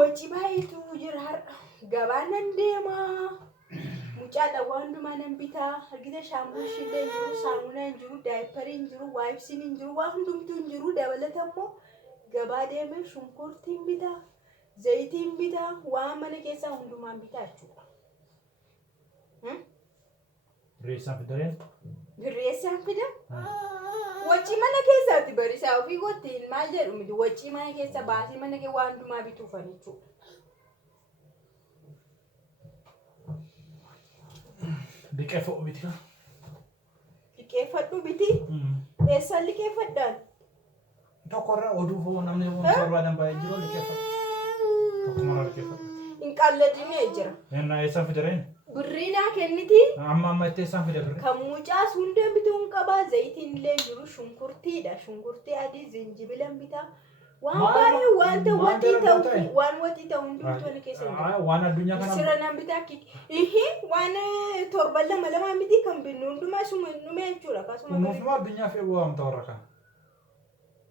Wajji baay'eetu jira gabaanan deema. Mucaadha waan hundumaa nan bitaa. Argita shaamboo ishillee hin jiru, saamunaa hin jiru, daayiparii hin jiru, waayipsiin hin jiru, waan hundumtuu hin jiru. Dabalata immoo gabaa deemee shunkurtiin bitaa, zayitiin bitaa, waan mana keessaa hundumaan bitaa jechuudha. Birreessaan fidare? Birreessaan fida? Wajji mana keessaatti barisaa ofii kottiin maal jedhu miti. Wajji mana keessa baasii mana kee waan hundumaa bituufan jechuudha. Liqeeffadhu biti kaa? Liqeeffadhu biti? Eessaan liqeeffadhaan? Tokkorraa oduu foo namni barbaadan baay'ee jiru liqeeffadhu. Tokkumarraa liqeeffadhu. Hin qalladinee jira. Eessaan fidareen? Birrii naa kenniti. Amma itti eessaan fida birrii? Kan mucaas hunda bituun qabaa. Zayitiin illee jiru. Shunkurtiidha. Shunkurtii adii, zinjibilan bitaa. Waan baay'ee wanta watii ta'u waan watii ta'u hundi bituun keessa jira. Waan addunyaa kana sira nan bitaa waan torban lama miti kan binnu hundumaa suma nume jechuudha. Akkasuma nuufuma addunyaa fi waamta warra kana.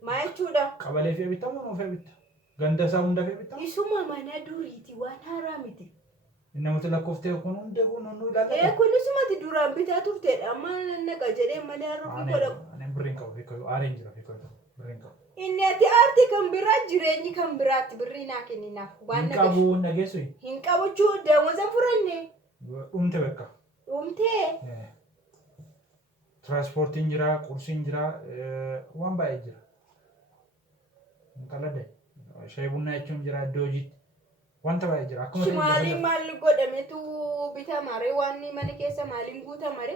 Maa jechuudha? Qabalee fi bitamu nuuf bitta. Ganda isaa hunda fi bitamu. Isuma mana duriiti waan haaraa miti. Namatti lakkooftee kun hundi kun nu ilaalla. Kunisumati duraan bitaa turteedha. Amma naqa jedhee malee harrufii godha. Ani birriin qabu fi koyu aareen jira fi koyu birriin qabu. Inni ati aartii kan biraa jireenyi kan biraatti birrii naa kenninaaf. Hin qabu nageessu. Hin qabu juu daawwaza furanne. Dhumte bakka. Dhumtee. Tiraanspoortiin jira, qursiin jira, waan baay'ee jira. Qaladde. Shaayii bunaa jechuun jira iddoo hojiitti. Wanta baay'ee jira. Akkuma maaliin maal godhametu bitamare waan mana keessa maaliin guutamare?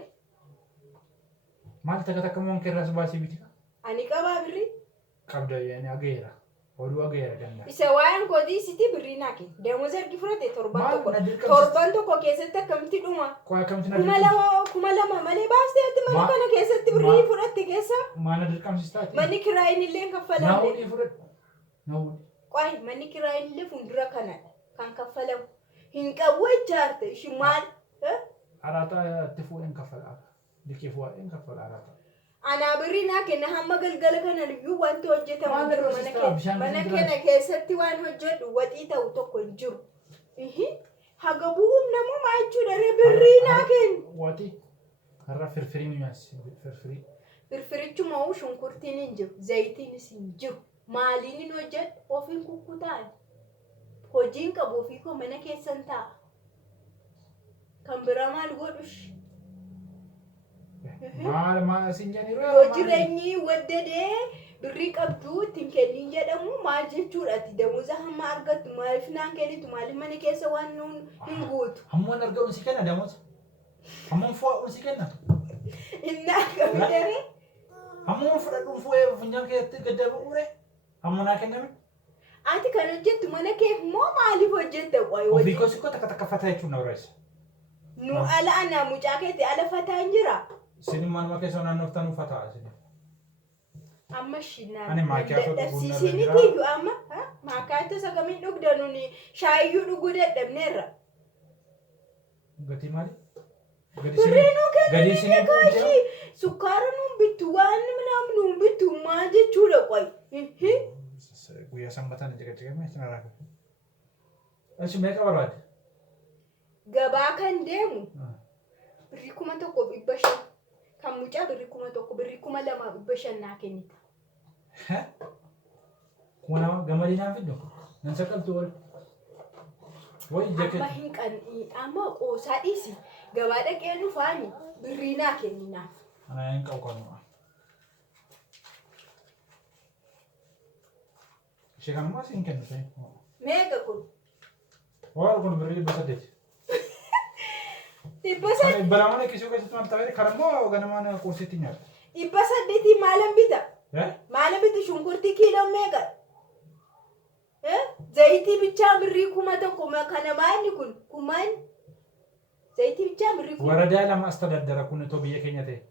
Maal takka moo keerras baasii bitika? Ani qabaa birrii. Qabda yaani ageera. Oduu ageera ganna. Isa waan koodii siti birrii naa kenna. Deemuusa ergi fudhate torban tokko keessatti akkamitti dhuma? Kuma lama malee baasteetti mana kana keessatti birrii fudhatte keessa? Maana dirqamsiistaati? Manni kiraayin illee kaffalamu. Naawudii fudhadhu. Naawudii. Qoy manni kiraayin illee fuuldura kanadha. Kan kaffalamu. Hin qabu ijaarte ishi maal? Araata itti fuudheen kaffalaa. Liqii fuudheen kaffalaa araata. Ana birrii naa kenna hamma galgala kana iyyuu wanti hojjetamu jiru mana keenya keessatti waan hojjedhu waxii ta'u tokko hin jiru. Haga bu'uun namummaa jechuudha birrii naa kenna. Waxii har'a firfirii mi'aas firfirii. Firfirichuma hoo shunkurtiin hin jiru zayitiinis hin jiru maaliin hin hojjedhu ofiin kukkutaan hojiin qabu ofii koo mana keessan ta'a. Kan biraa maal godhush? Maal sinjanii yoo jireenyi waddadee birrii qabdu ittiin kenniin jedhamu maal jechuudha ati damuusa hamma argattu maaliif naan kennitu maaliif mana keessa waan hin guutu. Hammaan argamu si kenna damuusa. Hammaan fuudhuun si kenna. Inni akkami daree. Hammaan fudhadhuun fuudhee funyaan keessatti gaddabu'uure hammaan naa kenname. Ati kan hojjettu mana kee moo maaliif hojjetta qoy wajji? Ofii kosi takka takka fataa jechuun na barreessa. Nu ala ana mucaa keetti ala fataa hin jira. Sini manuma keessa naannoftan uffata asini. Amma shinaan. Ani maakiyaatoo dhuguun irra jira. Sini tiyyu amma maakaatoo sagamiin dhugdanuni shaayiyyuu dhuguu dadhabneerra. Gatii maali? Gadi sini kaashi sukkaara nuun bittu waan namni nuun bittu maal jechuudha qoy. Guyyaa sanbataan jiga sana raafu. Achi meeqa barbaade? Gabaa kan deemu. Birrii 1,500. Kan mucaa birrii 1,000 birrii 2,500 naa kennita. Kuna gamadii naan fiddu nan sakaltu wal. Wayi jaket. Amma hin qan'i amma qoosaa dhiisi gabaa dhaqee dhufaani birrii naa kenninaaf. Ana hin qabu kanuma. Ishee kanuma siin kennu ta'e. Meeqa kun? Waan kun birrii 800. Ibasa. Baramane kisuu keessatti maal ta'e karammoo ganamaan kursiitti nyaata. Ibasa deetii maalan bita? Maalan bita shunkurtii kiiloo meeqa? Zayitii bichaa birrii 1,000 kana maali kun? Kumaan zayitii bichaa birrii 1,000. Waradaa lama astadaddara kun to biyya keenya ta'e.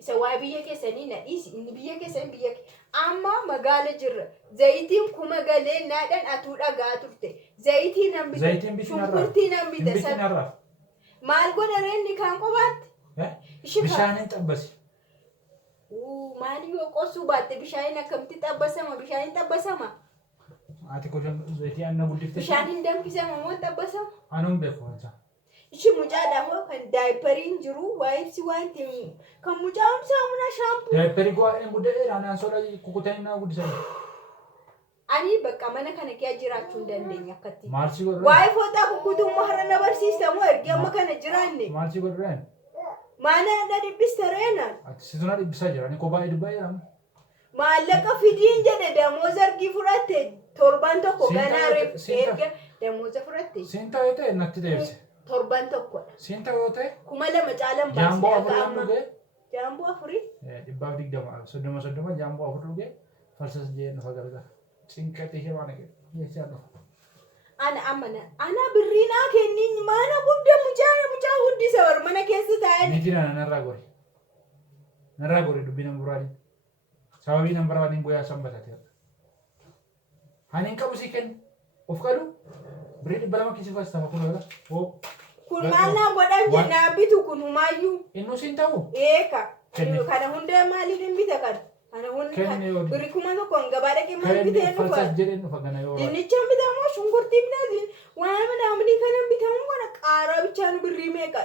Isa waa biyya keessanii na dhiisi inni biyya keessanii biyya amma magaala jirra. Zayitiin kuma galee naadhaan atuu dhagaa turte. Zayitii nan bita. Zayitiin bitinarraa. Shunkurtii nan bita. Bitinarraa. Maal godha reenni kan qobaatti? Bishaaniin xabbasi. Maali yoo qosuu baatte bishaaniin akkamitti xabbasama? Bishaaniin xabbasama? ati koshan zayti anna guddifte bishaan hin danfisama moo xabbasamu anon beeku acha ishi mucaadhaaf kan daayipariin jiru waayibsi waan ta'eef kan mucaan saamuna shaampuu daayipari goo en gudde raanaan soda kukutanii na guddisan ani bakka mana kana kee jiraachuu hin dandeenye akkatti maalsi godhan waa'ee fooxaa kukutuu mahara na barsiistamu ergi amma kana jiraanne maalsi godhan maana na dhibbistareena ati situna dhibbisaa jira ni kophaa dhibbaa jedhamu maallaqa fidiin jedhe damooza ergi fudhatte torban tokko ganaa reef erga damooza fudhatte siinta yoo ta'e natti deebise torban tokkodha siinta yoo ta'e 2,000 caalan jaamboo baasee afur akka amma dhugee jaamboo afurii dhibbaaf digdama soddoma jaamboo afur dhugee farsas jee nufa gargar cinqaxii ishee waan jechaa dhufa ana amana ana birriinaa kenniin mana gudda mucaa guddisa war mana keessa taa'an ni jira narraa gori dubbina muraadii sababii nan barbaadin goyaa sanbataate hanin qabu si kenni of qalu birrii 200 kisi fasta makulola oo kun maal naa godhan jennaa bitu kun humaayyuu innu siin ta'u eeka kana hunda maaliif hin bita kan kana hunda birrii 1,000 gabaa dhaqee maal bitee dhufa falsas jedheen dhufa gana yoo dinnicha bitamoo shunkurtii bitaati waan namni kana bitamu kana qaaraa bichaan birrii meeqa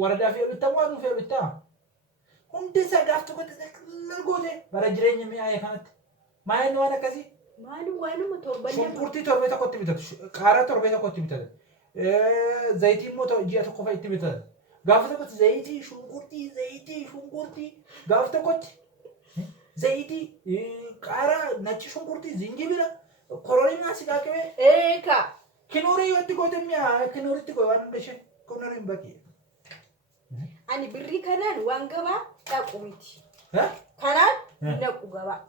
waradaa fi bitaa waan fi bitaa hundi sagaaf tokko goote bara jireenya mi'aayee kanatti maayeen waan akkasii maali waanuma torban shunkurtii torbee tokkotti bitatu qaaraa torbee tokkotti bitatu zayitii immoo ji'a tokko fa'a itti bitatu gaafa tokkotti zayitii shunkurtii gaafa tokkotti zayitii qaaraa nachi shunkurtii zingibira kororimaa si qaaqabee eeka kinuurii yoo itti goote mi'a kinuuritti goote waan hunda ishee kunuuriin bakkee ani birrii kanaan waan gabaa dhaqu miti kanaan dhaqu gabaa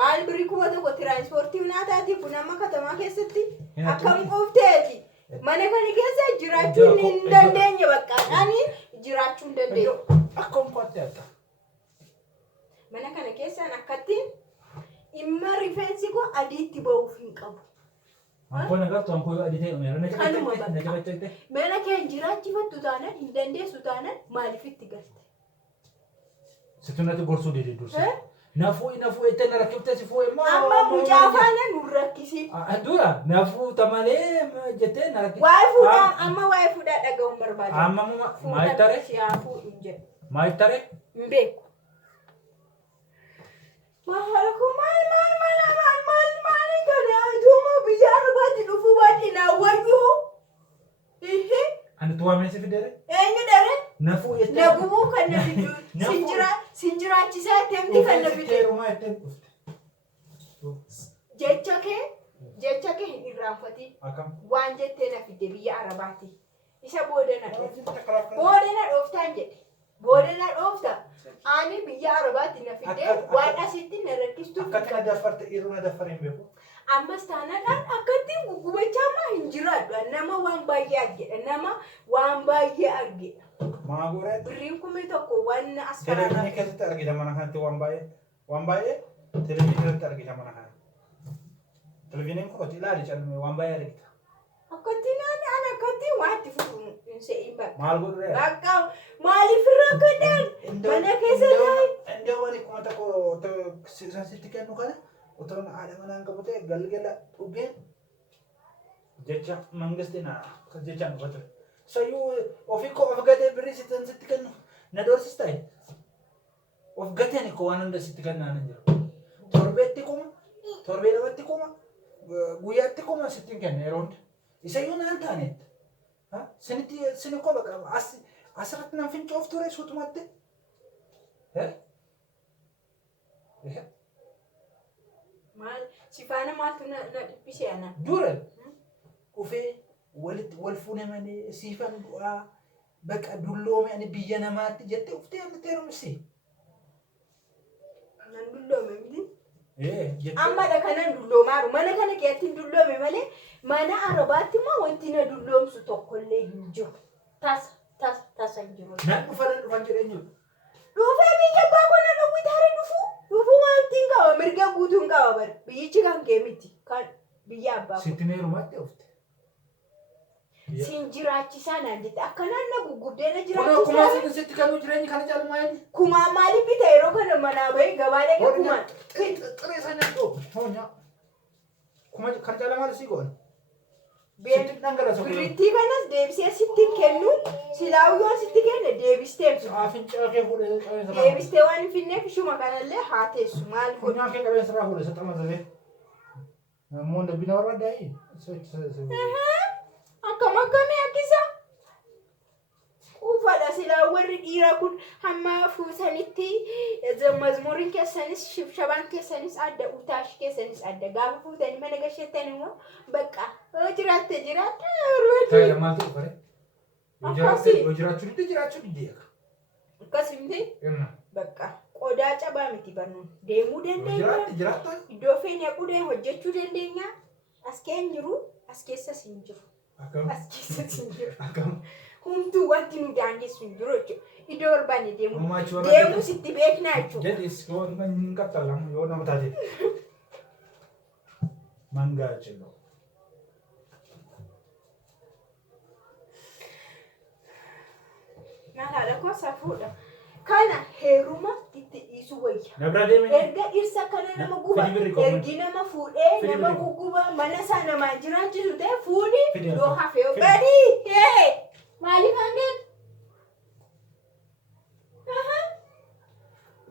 maal birrii 1,000 tiraanspoortii naataati kun amma katamaa keessatti akkam qofteeti mana kana keessa jiraachuu hin dandeenye bakka ani jiraachuu hin dandeenye akkam qotte akka mana kana keessaan akkatti imma rifeensi koo adiitti ba'uuf hin qabu Ampun agar tuan kau ada tengok ni, nak Kanuma cakap nak bakka cakap. mana kee jiraachifattu taanaan hin dandeessu taanaan maaliif itti galte Setuna tu gorsu diri dursa. Nafu itu nak rakibta si fuai ma. amma mucaa faana nu rakkisi Dura nafu tamale jete nak rakib. waa'ee fuudhaa amma waa'ee fuudhaa dhaga'uun barbaada Amma mai tare, siyaafuu hin jedhu mai tare. hin beeku maal kana duuma biyya arbaatti dhufuu baadhi naa wayyuu Anu tua mesti fidere. eenyu dare Nafu itu. na gubuu kan na fidu sinjiraachisaa deemti kan na fidu rumah itu. jecha kee hin irraanfatiin Akam. waan jettee na fide biyya arabaati isa booda na dhooftaan jedhe booda na dhoofta ani biyya arabaatti na fide waan asitti na rakkistuuf Akak kena daftar iruna daftar yang beku. ammas taanadhaan akkatti gugubachaa maa hin jiraadhu nama waan baay'ee argedha nama waan baay'ee argedha Magure. birriin 1,000 waan as Televisi karaarraa kita tak lagi zaman kan tu wan baye. Televisi kita tak lagi zaman kan. Televisi kau tidak ada channel wan baye lagi. akkatti naan akkatti waatti fuudhu hin se'in bakka Mal gue deh. bakka maaliif rakkadhaan mana keessa taa'e India wani kuma tak kau tu sensitikan tu kan. Utara ada mana angka betul gal-gala ugen. Jecha manggas dina jecha nu betul. Sayu ofiko ofgade beri sensitikan na dor sistai. Ofgate ni ko anan da sitikan na nan jiro. Torbe lawatti kuma guyatti kuma sitikan eron. Isayu na antanet. Ha? Sini ko baka asrat nan fin chof tore sutumatte. maal sifaana maaltu na dhibbise ana Dura dhufee wal fuudhamanii siifan du'aa baqa dulloome ani biyya namaatti jettee uftee amtee heerumsi. nan dulloome miti ammadha kanan dulloomaru mana kana keessatti hin dulloome malee mana arabaatti immoo wanti na dulloomsu tokkollee hin jiru tasa hin jiru Naan dhufan jedheenyu. dhufee biyya abbaa kona dhowwitaare dhufuu maaltiin qaba mirga guutuun qaba bar biyyichi kan kee miti kan biyya abbaa koo Sitti heerumaatti ufte. Siin jiraachisaa naan jette akkanaan na gugubdeena Kuma jiraachisaa. sitti kanu jireenyi kana caalmaa inni. Kumaa maaliif bita yeroo kana manaa bahee gabaa dhaqee kumaan. Xiree isaa nyaadhu. Hoonya. Kuma kana caalaa maal sii goone? Been biritti kanas deebisee sitti kennu silaawuyoon sitti kenne deebistee Afincaa kee fuudhee qabeensa irraa deebistee waan hin finneef ishuma kanallee haa teessu maal godhu. Funyaan kee qabeensa irraa fuudhee isa xamasatee. Namoonni dabbina barbaadaayi. Akkam akkamii akkisa uffata silaa warri dhiiraa kun hamma fuusanitti mazmuriin keessanis shibshabaan keessanis adda utaash keessanis adda gaafa fuutanii mana gasheettan immoo bakka jiraatte Taayila maaltu dhufare? Yoo jiraachuu didde jiraachuu diddeeka. akkasumti bakka qodaa cabaa miti barnoon deemuu dandeenya Jiraatta? iddoo feene haquu hojjechuu dandeenya as keen jiru as keessas hin jiru. Akkam? As keessatti hin jiru. Akkam? Humtuu wanti nu daangessu hin jiru jechuudha. Iddoo barbaanne Uumaa achi warra deemuu sitti beeknaa jechuudha. Jedhis yoo hin qaxxalamu yoo nama taate. Mangaa jedhu. Haadha koo safuudha. Kana heeruma itti dhiisu wayya. Nabra deemee. Erga dhirsa kana nama guba, ergi nama fuudhee nama guguba mana isaa namaa jiraachisu ta'e fuudhi yoo hafee badii. Maaliif hangeen?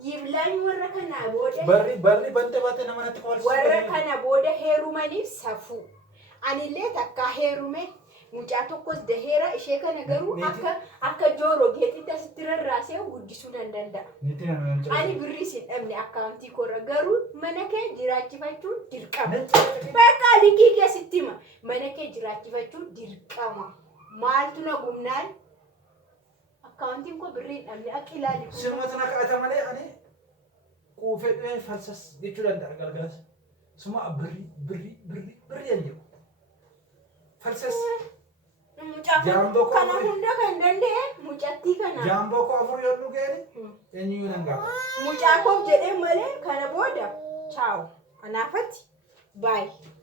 Yiblaan warra kanaa booda. Barri bante baate nama natti kawalchisu. Warra kana booda heerumaniif safuu. Anillee takkaa heerume. Mucaa tokkos daheera ishee kana garuu akka jooroo geetitti asitti rarraasee guddisuu nan danda'a. Ani birrii sin dhabne akkaawuntii koorra garuu mana kee jiraachifachuun dirqama. Bakka liqii keessitti hima mana kee jiraachifachuun dirqama. Maaltu na gumnaan akkaawuntiin koo birrii hin dhabne akka ilaali. Sirnoota na kaa'ata malee ani quufee dhufee falsas jechuu danda'a galgalas. Suma birrii hin jiru. Falsas. Mucaa kana hunda kan danda'e mucattii kana. Jaamboo koo afur yoo dhugeeni eenyuyyuu nan gaafa. Mucaa koof jedhee malee kana booda chaawu anaafatti baay'ee.